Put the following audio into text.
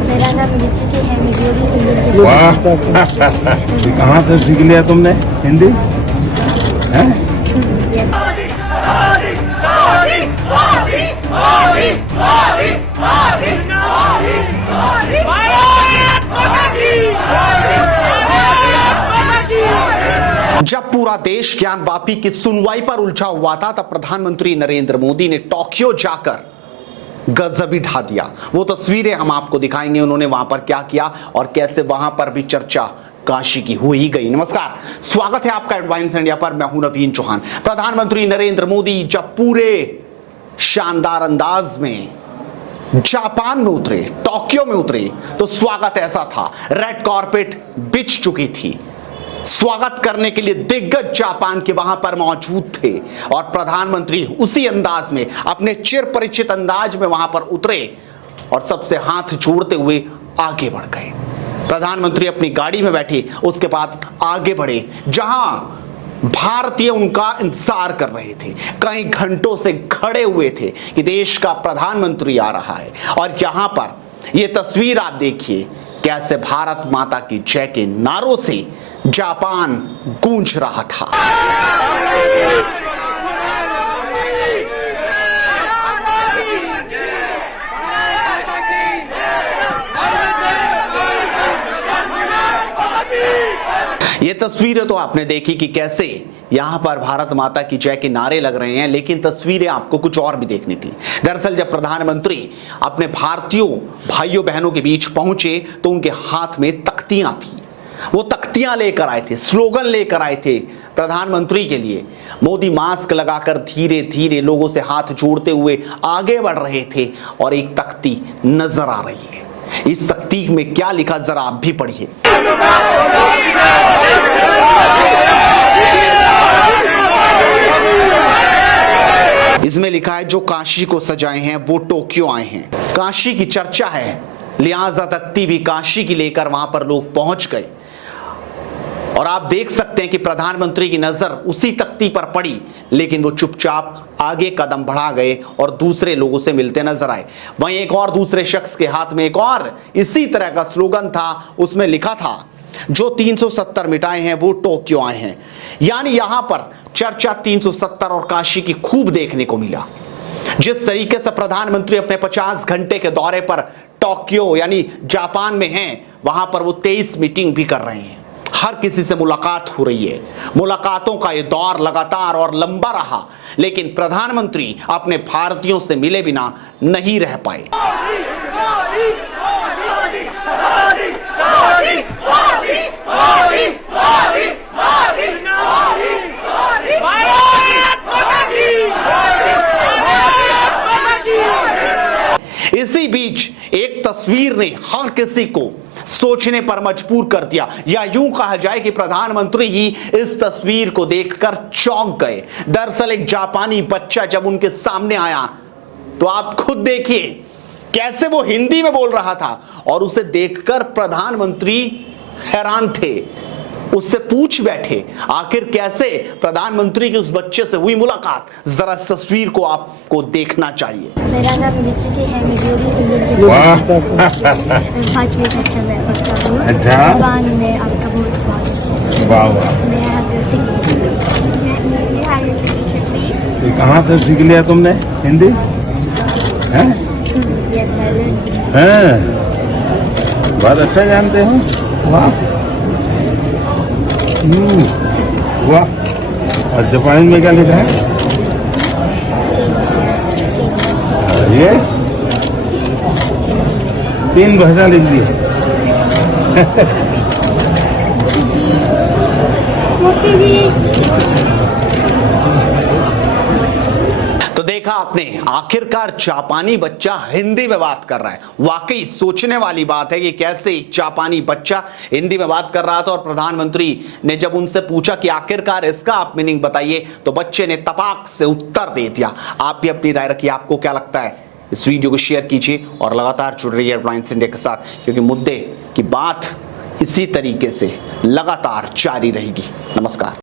मेरा नाम ऋतिका है, मैं हिंदी वाह कहाँ से सीख लिया तुमने हिंदी हैं? यस। जब पूरा देश ज्ञानवापी की सुनवाई पर उलझा हुआ था तब प्रधानमंत्री नरेंद्र मोदी ने टोक्यो जाकर गजब ही ढा दिया। वो तस्वीरें हम आपको दिखाएंगे, उन्होंने वहां पर क्या किया और कैसे वहां पर भी चर्चा काशी की हो ही गई। नमस्कार, स्वागत है आपका एडवांस इंडिया पर। मैं हूं नवीन चौहान। प्रधानमंत्री नरेंद्र मोदी जब पूरे शानदार अंदाज में जापान में उतरे, टोक्यो में उतरे, तो स्वागत ऐसा था, रेड कारपेट बिछ चुकी थी। स्वागत करने के लिए दिग्गज जापान के वहां पर मौजूद थे और प्रधानमंत्री उसी अंदाज में, अपने चिर परिचित अंदाज में वहां पर उतरे और सबसे हाथ जोड़ते हुए आगे बढ़ गए। प्रधानमंत्री अपनी गाड़ी में बैठे, उसके बाद आगे बढ़े जहां भारतीय उनका इंतजार कर रहे थे, कई घंटों से खड़े हुए थे कि देश का प्रधानमंत्री आ रहा है। और यहां पर यह तस्वीर आप देखिए, कैसे भारत माता की जय के नारों से जापान गूंज रहा था। ये तस्वीरें तो आपने देखी कि कैसे यहां पर भारत माता की जय के नारे लग रहे हैं, लेकिन तस्वीरें आपको कुछ और भी देखनी थी। दरअसल जब प्रधानमंत्री अपने भारतीयों भाइयों बहनों के बीच पहुंचे तो उनके हाथ में तख्तियां थी। वो तख्तियां लेकर आए थे, स्लोगन लेकर आए थे प्रधानमंत्री के लिए। मोदी मास्क लगाकर धीरे धीरे लोगों से हाथ जोड़ते हुए आगे बढ़ रहे थे और एक तख्ती नजर आ रही है। इस तख्ती में क्या लिखा जरा आप भी पढ़िए। इसमें लिखा है, जो काशी को सजाए हैं वो टोक्यो आए हैं। काशी की चर्चा है, लिहाजा तख्ती भी काशी की लेकर वहां पर लोग पहुंच गए। और आप देख सकते हैं कि प्रधानमंत्री की नजर उसी तख्ती पर पड़ी, लेकिन वो चुपचाप आगे कदम बढ़ा गए और दूसरे लोगों से मिलते नजर आए। वहीं एक और दूसरे शख्स के हाथ में एक और इसी तरह का स्लोगन था, उसमें लिखा था, जो 370 मिटाए हैं वो टोक्यो आए हैं। यानी यहां पर चर्चा 370 और काशी की खूब देखने को मिला। जिस तरीके से प्रधानमंत्री अपने 50 घंटे के दौरे पर टोक्यो यानी जापान में हैं, वहां पर वो 23 मीटिंग भी कर रहे हैं, हर किसी से मुलाकात हो रही है। मुलाकातों का ये दौर लगातार और लंबा रहा, लेकिन प्रधानमंत्री अपने भारतीयों से मिले बिना नहीं रह पाए। इसी बीच एक तस्वीर ने हर किसी को सोचने पर मजबूर कर दिया, या यूं कहा जाए कि प्रधानमंत्री ही इस तस्वीर को देखकर चौंक गए। दरअसल एक जापानी बच्चा जब उनके सामने आया तो आप खुद देखिए कैसे वो हिंदी में बोल रहा था और उसे देखकर प्रधानमंत्री हैरान थे। उससे पूछ बैठे आखिर कैसे प्रधानमंत्री की उस बच्चे से हुई मुलाकात। जरा इस तस्वीर को आपको देखना चाहिए। मेरा नाम ऋतिका है, मैं हिंदी पांचवीं कक्षा में पढ़ता हूँ। जापान में आपका बहुत स्वागत है। वाह वाह, मैं आपको प्लीज। कहाँ से सीख लिया तुमने हिंदी हैं? Yes sir. हैं, बहुत अच्छा जानते हो। वाह वाह। और जापानी में क्या लिखा है? ये 3 भाषा लिख दी। तो देखा आपने, आखिरकार जापानी बच्चा हिंदी में बात कर रहा है। वाकई सोचने वाली बात है कि कैसे एक जापानी बच्चा हिंदी में बात कर रहा था और प्रधानमंत्री ने जब उनसे पूछा कि आखिरकार इसका आप मीनिंग बताइए, तो बच्चे ने तपाक से उत्तर दे दिया। आप भी अपनी राय रखिए, आपको क्या लगता है। इस वीडियो को शेयर कीजिए और लगातार जुड़ रहिए एडवांस इंडिया के साथ, क्योंकि मुद्दे की बात इसी तरीके से लगातार जारी रहेगी। नमस्कार।